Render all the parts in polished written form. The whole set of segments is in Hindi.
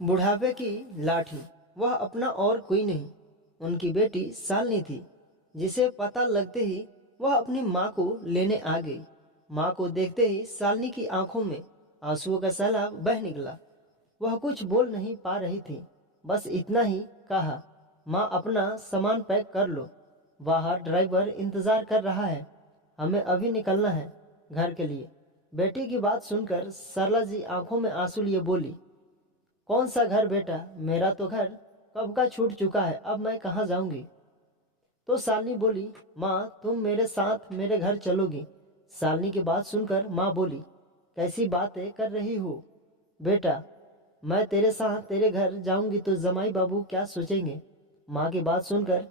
बुढ़ापे की लाठी, वह अपना और कोई नहीं, उनकी बेटी शालिनी थी, जिसे पता लगते ही वह अपनी माँ को लेने आ गई। माँ को देखते ही शालिनी की आंखों में आंसुओं का सैलाब बह निकला। वह कुछ बोल नहीं पा रही थी, बस इतना ही कहा, माँ अपना सामान पैक कर लो, बाहर ड्राइवर इंतजार कर रहा है, हमें अभी निकलना है घर के लिए। बेटी की बात सुनकर सरला जी आंखों में आंसू लिए बोली, कौन सा घर बेटा, मेरा तो घर कब का छूट चुका है, अब मैं कहाँ जाऊंगी। तो शालिनी बोली, माँ तुम मेरे साथ मेरे घर चलोगी। शालिनी की बात सुनकर माँ बोली, कैसी बातें कर रही हो बेटा, मैं तेरे साथ तेरे घर जाऊंगी तो जमाई बाबू क्या सोचेंगे। माँ की बात सुनकर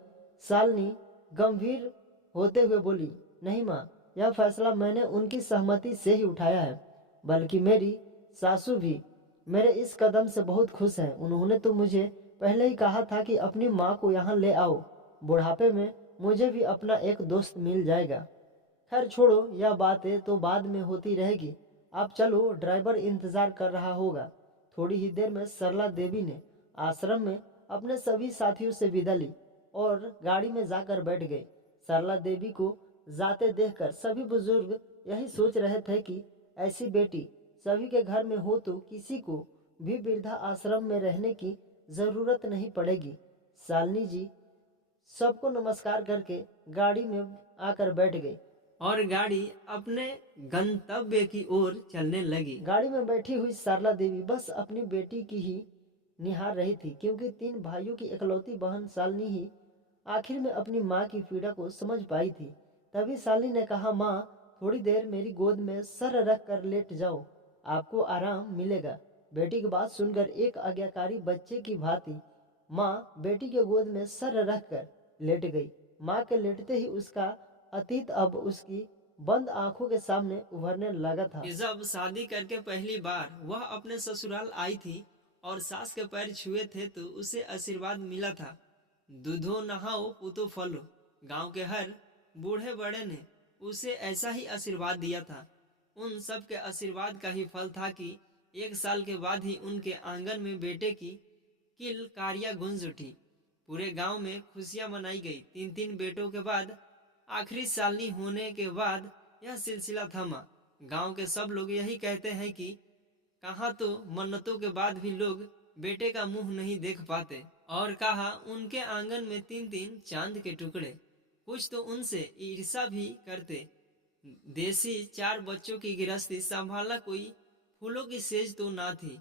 शालिनी गंभीर होते हुए बोली, नहीं माँ, यह फैसला मैंने उनकी सहमति से ही उठाया है, बल्कि मेरी सासू भी मेरे इस कदम से बहुत खुश हैं। उन्होंने तो मुझे पहले ही कहा था कि अपनी माँ को यहाँ ले आओ, बुढ़ापे में मुझे भी अपना एक दोस्त मिल जाएगा। खैर छोड़ो, यह बातें तो बाद में होती रहेगी, आप चलो, ड्राइवर इंतजार कर रहा होगा। थोड़ी ही देर में सरला देवी ने आश्रम में अपने सभी साथियों से विदा ली और गाड़ी में जाकर बैठ गए। सरला देवी को जाते देखकर सभी बुजुर्ग यही सोच रहे थे कि ऐसी बेटी सभी के घर में हो तो किसी को भी वृद्धा आश्रम में रहने की जरूरत नहीं पड़ेगी। शालिनी जी सबको नमस्कार करके गाड़ी में आकर बैठ गई और गाड़ी अपने गंतव्य की ओर चलने लगी। गाड़ी में बैठी हुई सरला देवी बस अपनी बेटी की ही निहार रही थी, क्योंकि 3 भाइयों की इकलौती बहन शालिनी ही आखिर में अपनी माँ की पीड़ा को समझ पाई थी। तभी शालिनी ने कहा, माँ थोड़ी देर मेरी गोद में सर रख कर लेट जाओ, आपको आराम मिलेगा। बेटी की बात सुनकर एक आज्ञाकारी बच्चे की भांति माँ बेटी के गोद में सर रख कर लेट गई। माँ के लेटते ही उसका अतीत अब उसकी बंद आंखों के सामने उभरने लगा था। जब शादी करके पहली बार वह अपने ससुराल आई थी और सास के पैर छुए थे तो उसे आशीर्वाद मिला था, दूधो नहाओ पुतो फलो। गांव के हर बूढ़े बड़े ने उसे ऐसा ही आशीर्वाद दिया था। उन सब के आशीर्वाद का ही फल था कि 1 साल के बाद ही उनके आंगन में बेटे की किलकारियां गूंज उठी। पूरे गांव में खुशियां मनाई गई। 3 बेटों के बाद आखिरी शालिनी होने के बाद यह सिलसिला थमा। गांव के सब लोग यही कहते हैं कि कहा तो मन्नतों के बाद भी लोग बेटे का मुंह नहीं देख पाते, और कहा उनके आंगन में 3 चांद के टुकड़े। कुछ तो उनसे ईर्षा भी करते। देसी 4 बच्चों की गृहस्थी संभालना कोई फूलों की सेज तो ना थी।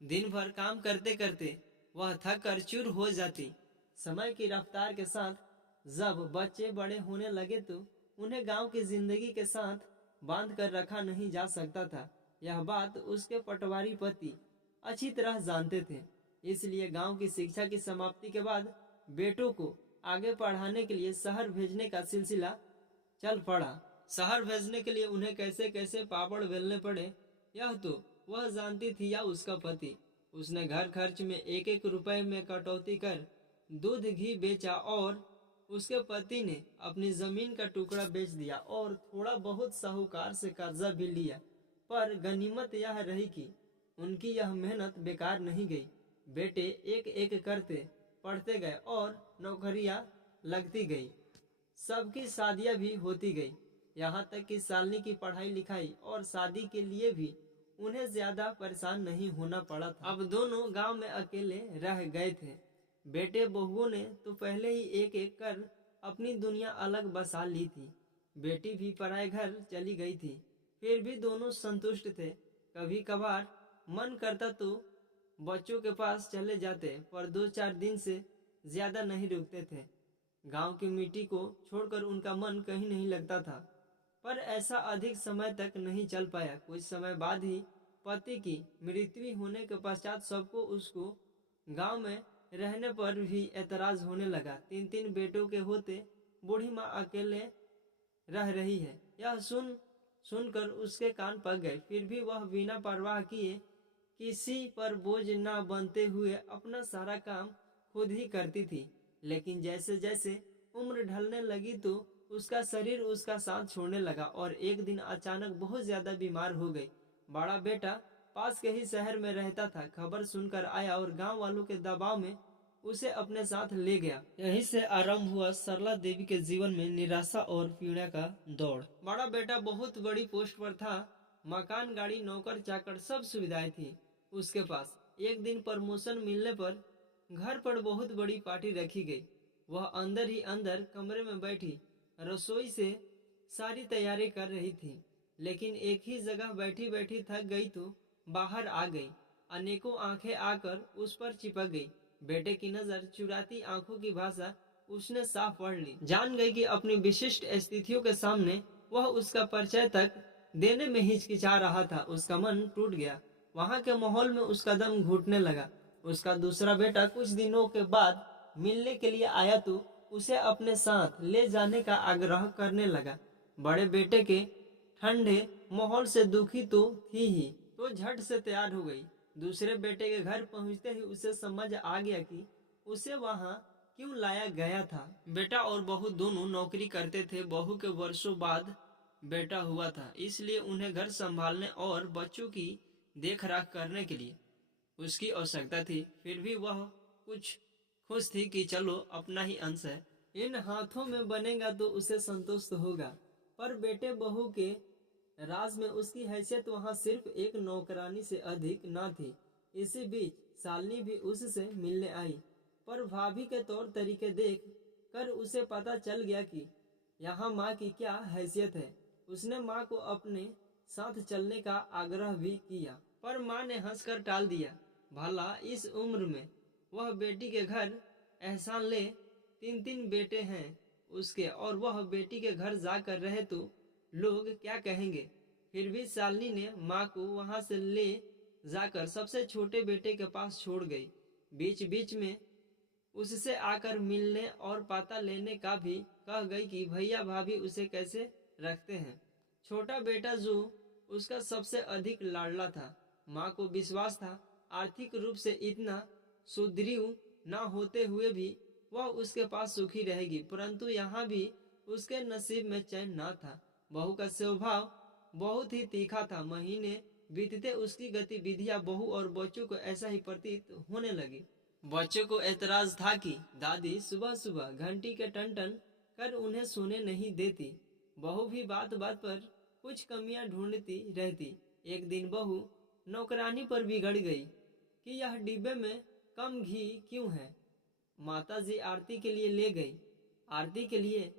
दिन भर काम करते करते वह थक कर चूर हो जाती। समय की रफ्तार के साथ जब बच्चे बड़े होने लगे तो उन्हें गांव की जिंदगी के साथ बांध कर रखा नहीं जा सकता था। यह बात उसके पटवारी पति अच्छी तरह जानते थे। इसलिए गांव की शिक्षा की समाप्ति के बाद बेटों को आगे पढ़ाने के लिए शहर भेजने का सिलसिला चल पड़ा। शहर भेजने के लिए उन्हें कैसे कैसे पापड़ बेलने पड़े, यह तो वह जानती थी या उसका पति। उसने घर खर्च में 1-1 रुपए में कटौती कर दूध घी बेचा और उसके पति ने अपनी जमीन का टुकड़ा बेच दिया और थोड़ा बहुत साहूकार से कर्जा भी लिया। पर गनीमत यह रही कि उनकी यह मेहनत बेकार नहीं गई। बेटे एक एक करते पढ़ते गए और नौकरियां लगती गई। सबकी शादियां भी होती गई। यहाँ तक कि शालिनी की पढ़ाई लिखाई और शादी के लिए भी उन्हें ज्यादा परेशान नहीं होना पड़ा था। अब दोनों गांव में अकेले रह गए थे। बेटे बहुओं ने तो पहले ही एक एक कर अपनी दुनिया अलग बसा ली थी। बेटी भी पराए घर चली गई थी। फिर भी दोनों संतुष्ट थे। कभी कभार मन करता तो बच्चों के पास चले जाते, पर 2-4 दिन से ज्यादा नहीं रुकते थे। गांव की मिट्टी को छोड़कर उनका मन कहीं नहीं लगता था। पर ऐसा अधिक समय तक नहीं चल पाया। कुछ समय बाद ही पति की मृत्यु होने के पश्चात सबको उसको गांव में रहने पर भी ऐतराज होने लगा। 3 बेटों के होते बूढ़ी माँ अकेले रह रही है, यह सुनकर उसके कान पक गए। फिर भी वह बिना परवाह किए, किसी पर बोझ न बनते हुए अपना सारा काम खुद ही करती थी। लेकिन जैसे जैसे उम्र ढलने लगी तो उसका शरीर उसका साथ छोड़ने लगा और एक दिन अचानक बहुत ज्यादा बीमार हो गई। बड़ा बेटा पास के ही शहर में रहता था, खबर सुनकर आया और गांव वालों के दबाव में उसे अपने साथ ले गया। यहीं से आरंभ हुआ सरला देवी के जीवन में निराशा और पीड़ा का दौड़। बड़ा बेटा बहुत बड़ी पोस्ट पर था, मकान, गाड़ी, नौकर चाकर सब सुविधाएं थी उसके पास। एक दिन प्रमोशन मिलने पर घर पर बहुत बड़ी पार्टी रखी गई। वह अंदर ही अंदर कमरे में बैठी रसोई से सारी तैयारी कर रही थी, लेकिन एक ही जगह बैठी बैठी थक गई तो बाहर आ गई। अनेकों आंखें आकर उस पर चिपक गई। बेटे की नजर चुराती आंखों की भाषा उसने साफ पढ़ ली। जान गई कि अपनी विशिष्ट स्थितियों के सामने वह उसका परिचय तक देने में हिचकिचा रहा था। उसका मन टूट गया। वहां के माहौल में उसका दम घुटने लगा। उसका दूसरा बेटा कुछ दिनों के बाद मिलने के लिए आया तो उसे अपने साथ ले जाने का आग्रह करने लगा। बड़े बेटे के ठंडे माहौल से दुखी तो थी ही, तो झट से तैयार हो गई। दूसरे बेटे के घर पहुंचते ही उसे समझ आ गया कि उसे वहां क्यों लाया गया था। बेटा और बहू दोनों नौकरी करते थे। बहू के वर्षों बाद बेटा हुआ था, इसलिए उन्हें घर संभालने और बच्चों की देखरेख करने के लिए उसकी आवश्यकता थी। फिर भी वह कुछ खुश थी कि चलो अपना ही अंश है, इन हाथों में बनेगा तो उसे संतुष्ट होगा। पर बेटे बहू के राज में उसकी हैसियत वहां सिर्फ एक नौकरानी से अधिक न थी। इसी बीच शालिनी भी उससे मिलने आई, पर भाभी के तौर तरीके देख कर उसे पता चल गया कि यहाँ माँ की क्या हैसियत है। उसने माँ को अपने साथ चलने का आग्रह भी किया, पर माँ ने हंसकर टाल दिया। भला इस उम्र में वह बेटी के घर एहसान ले, 3 बेटे हैं उसके, और वह बेटी के घर जाकर रहे तो लोग क्या कहेंगे। फिर भी शालिनी ने माँ को वहां से ले जाकर सबसे छोटे बेटे के पास छोड़ गई। बीच बीच में उससे आकर मिलने और पता लेने का भी कह गई कि भैया भाभी उसे कैसे रखते हैं। छोटा बेटा जो उसका सबसे अधिक लाडला था, माँ को विश्वास था आर्थिक रूप से इतना सुदृढ़ न होते हुए भी वह उसके पास सुखी रहेगी, परंतु यहाँ भी उसके नसीब में चैन न था। बहू का स्वभाव बहुत ही तीखा था। महीने बीतते उसकी गतिविधियां बहू और बच्चों को ऐसा ही प्रतीत होने लगी। बच्चों को एतराज था कि दादी सुबह सुबह घंटी के टन टन कर उन्हें सोने नहीं देती। बहू भी बात बात पर कुछ कमियां ढूंढती रहती। एक दिन बहू नौकरानी पर बिगड़ गई कि यह डिब्बे में कम घी क्यों है। माताजी आरती के लिए ले गई। आरती के लिए?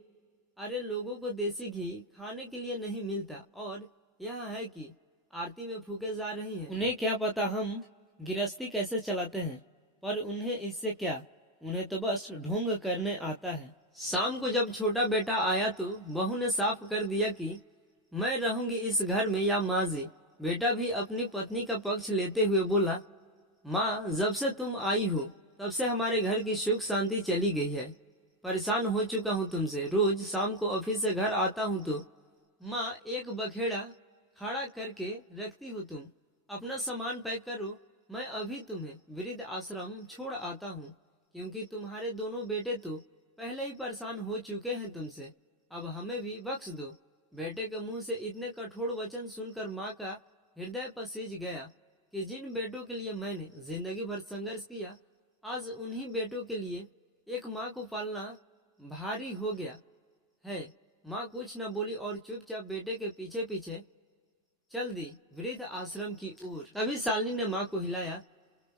अरे लोगों को देसी घी खाने के लिए नहीं मिलता, और यह है कि आरती में फूके जा रही हैं। उन्हें क्या पता हम गृहस्थी कैसे चलाते हैं, पर उन्हें इससे क्या, उन्हें तो बस ढोंग करने आता है। शाम को जब छोटा बेटा आया तो बहू ने साफ कर दिया कि मैं रहूंगी इस घर में या माँ जी। बेटा भी अपनी पत्नी का पक्ष लेते हुए बोला, माँ जब से तुम आई हो तब से हमारे घर की सुख शांति चली गई है। परेशान हो चुका हूँ तुमसे। रोज शाम को ऑफिस से घर आता हूँ तो माँ एक बखेड़ा खड़ा करके रखती हो, तुम अपना सामान पैक करो, मैं अभी तुम्हें वृद्ध आश्रम छोड़ आता हूँ, क्योंकि तुम्हारे दोनों बेटे तो पहले ही परेशान हो चुके हैं तुमसे, अब हमें भी बख्श दो। बेटे के मुंह से इतने कठोर वचन सुनकर माँ का हृदय पसीज गया कि जिन बेटों के लिए मैंने जिंदगी भर संघर्ष किया, आज उन्हीं बेटों के लिए एक माँ को पालना भारी हो गया है। माँ कुछ न बोली और चुपचाप बेटे के पीछे पीछे चल दी वृद्ध आश्रम की ओर। तभी शालिनी ने माँ को हिलाया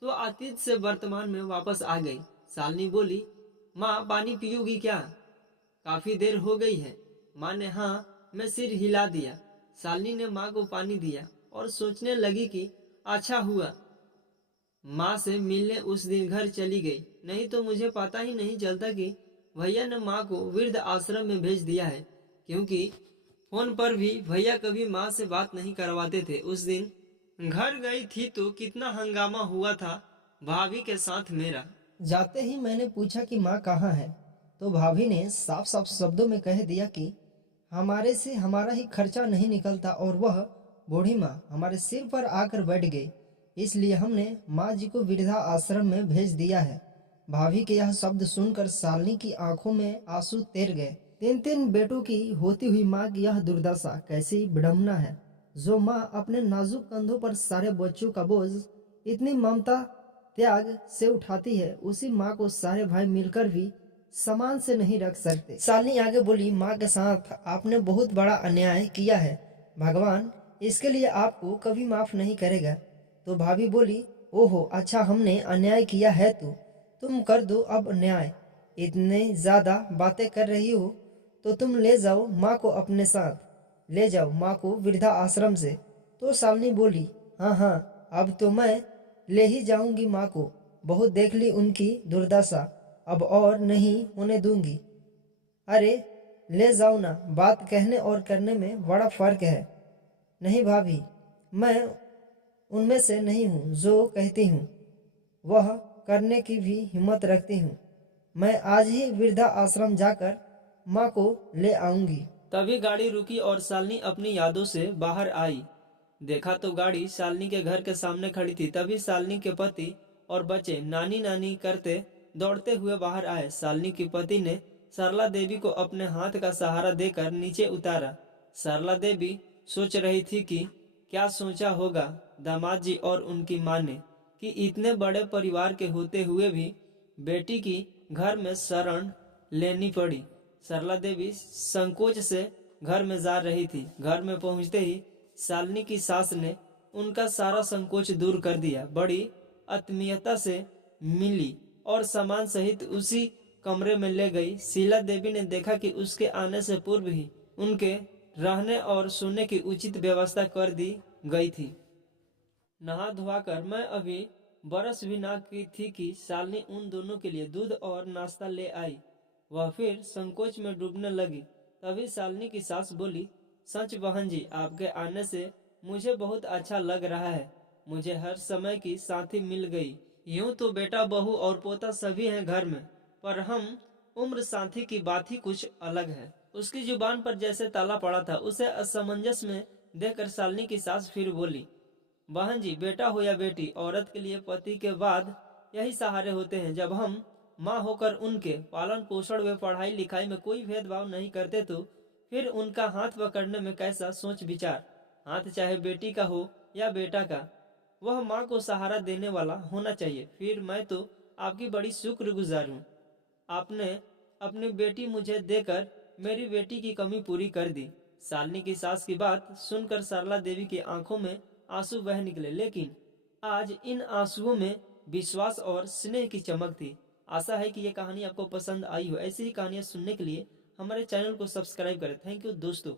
तो अतीत से वर्तमान में वापस आ गई। शालिनी बोली, माँ पानी पियोगी क्या? काफी देर हो गई है। माँ ने हाँ में सिर हिला दिया। शालिनी ने माँ को पानी दिया और सोचने लगी कि अच्छा हुआ माँ से मिलने उस दिन घर चली गई, नहीं तो मुझे पता ही नहीं चलता कि भैया ने माँ को वृद्ध आश्रम में भेज दिया है, क्योंकि फोन पर भी भैया कभी माँ से बात नहीं करवाते थे। उस दिन घर गई थी तो कितना हंगामा हुआ था भाभी के साथ मेरा। जाते ही मैंने पूछा कि माँ कहाँ है, तो भाभी ने साफ साफ शब्दों में कह दिया कि हमारे से हमारा ही खर्चा नहीं निकलता और वह बूढ़ी माँ हमारे सिर पर आकर बैठ गई, इसलिए हमने माँ जी को वृद्धा आश्रम में भेज दिया है। भाभी के यह शब्द सुनकर शालिनी की आंखों में आंसू तैर गए। 3 बेटों की होती हुई माँ की यह दुर्दशा कैसी विडम्बना है। जो माँ अपने नाजुक कंधों पर सारे बच्चों का बोझ इतनी ममता त्याग से उठाती है, उसी माँ को सारे भाई मिलकर भी समान से नहीं रख सकते। शालिनी आगे बोली, माँ के साथ आपने बहुत बड़ा अन्याय किया है, भगवान इसके लिए आपको कभी माफ नहीं करेगा। तो भाभी बोली, ओहो अच्छा, हमने अन्याय किया है तो तुम कर दो अब न्याय। इतने ज्यादा बातें कर रही हो तो तुम ले जाओ माँ को अपने साथ, ले जाओ माँ को वृद्धा आश्रम से। तो शालिनी बोली, हाँ हाँ, अब तो मैं ले ही जाऊंगी माँ को, बहुत देख ली उनकी दुर्दशा, अब और नहीं होने दूंगी। अरे ले जाओ ना, बात कहने और करने में बड़ा फर्क है। नहीं भाभी, मैं उनमें से नहीं हूँ जो कहती हूँ वह करने की भी हिम्मत रखती हूँ। मैं आज ही वृद्धा आश्रम जाकर माँ को ले आऊंगी। तभी गाड़ी रुकी और शालिनी अपनी यादों से बाहर आई। देखा तो गाड़ी शालिनी के घर के सामने खड़ी थी। तभी शालिनी के पति और बच्चे नानी नानी करते दौड़ते हुए बाहर आए। शालिनी के पति ने सरला देवी को अपने हाथ का सहारा देकर नीचे उतारा। सरला देवी सोच रही थी कि क्या सोचा होगा दामाद जी और उनकी माँ ने कि इतने बड़े परिवार के होते हुए भी बेटी की घर में शरण लेनी पड़ी। सरला देवी संकोच से घर में जा रही थी। घर में पहुंचते ही शालिनी की सास ने उनका सारा संकोच दूर कर दिया। बड़ी आत्मीयता से मिली और सामान सहित उसी कमरे में ले गई। शीला देवी ने देखा कि उसके आने से पूर्व ही उनके रहने और सोने की उचित व्यवस्था कर दी गई थी। नहा धोकर मैं अभी बरस भी ना की थी कि शालिनी उन दोनों के लिए दूध और नाश्ता ले आई। वह फिर संकोच में डूबने लगी। तभी शालिनी की सास बोली, सच बहन जी, आपके आने से मुझे बहुत अच्छा लग रहा है। मुझे हर समय की साथी मिल गई। यूं तो बेटा बहू और पोता सभी हैं घर में, पर हम उम्र साथी की बात ही कुछ अलग है। उसकी जुबान पर जैसे ताला पड़ा था। उसे असमंजस में देखकर शालिनी की सास फिर बोली, बहन जी, बेटा हो या बेटी, औरत के लिए पति के बाद यही सहारे होते हैं। जब हम माँ होकर उनके पालन पोषण व पढ़ाई लिखाई में कोई भेदभाव नहीं करते तो फिर उनका हाथ पकड़ने में कैसा सोच विचार। हाथ चाहे बेटी का हो या बेटा का, वह माँ को सहारा देने वाला होना चाहिए। फिर मैं तो आपकी बड़ी शुक्रगुजार हूँ। आपने अपनी बेटी मुझे देकर मेरी बेटी की कमी पूरी कर दी। शालिनी की सास की बात सुनकर सरला देवी की आंखों में आंसू बह निकले, लेकिन आज इन आंसुओं में विश्वास और स्नेह की चमक थी। आशा है कि ये कहानी आपको पसंद आई हो। ऐसी ही कहानियां सुनने के लिए हमारे चैनल को सब्सक्राइब करें। थैंक यू दोस्तों।